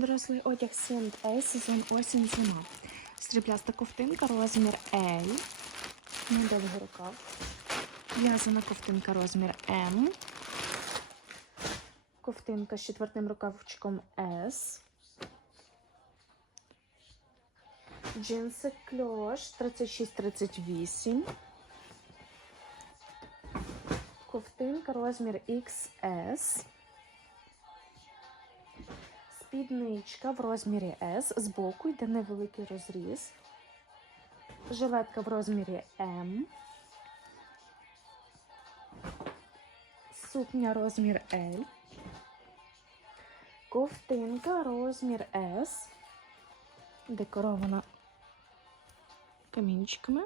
Дорослий одяг C&A, сезон осінь зима. Срібляста ковтинка, розмір L. Недовгий рукав. В'язана ковтинка, розмір M. Ковтинка з четвертим рукавчиком S. Джинси кльош 36-38. Ковтинка розмір XS. Спідничка в розмірі S. Збоку йде невеликий розріз. Жилетка в розмірі M. Сукня розмір L. Ковтинка розмір S. Декорована камінчиками.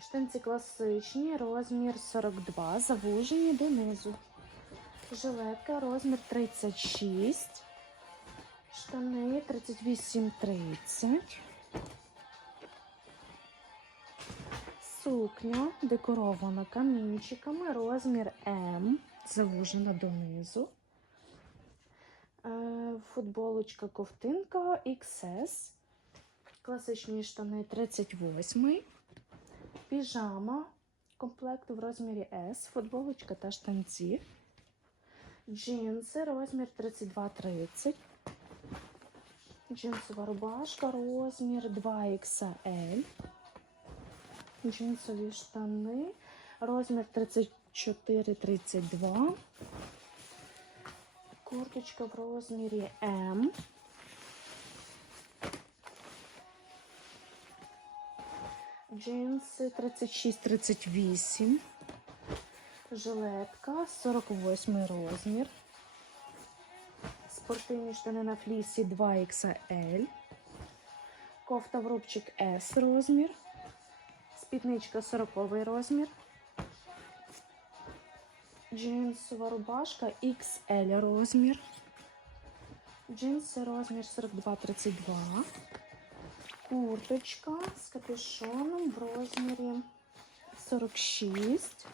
Штанці класичні, розмір 42, завужені донизу. Жилетка розмір 36. Штани 38-30. Сукня декорована камінчиками, розмір М, завужена донизу. Е, Футболочка ковтинка XS. Класичні штани 38. Піжама. Комплект в розмірі S. Футболочка та штанці. Джинси розмір 32-30. Джинсова рубашка розмір 2XL. Джинсові штани розмір 34-32. Курточка в розмірі М. Джинси 36-38. Жилетка 48 розмір. Спортивні штани на флісі 2XL. Кофта в рубчик S розмір. Спідничка 40 розмір. Джинсова рубашка XL розмір. Джинси розмір 42-32. Курточка з капюшоном в розмірі 46.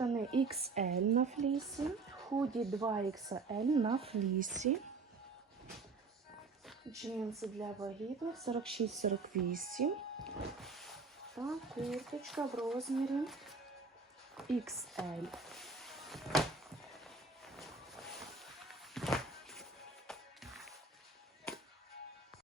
Штани XL на флісі. Худі 2XL на флісі. Джинси для вагітних 46-48. Та курточка в розмірі XL.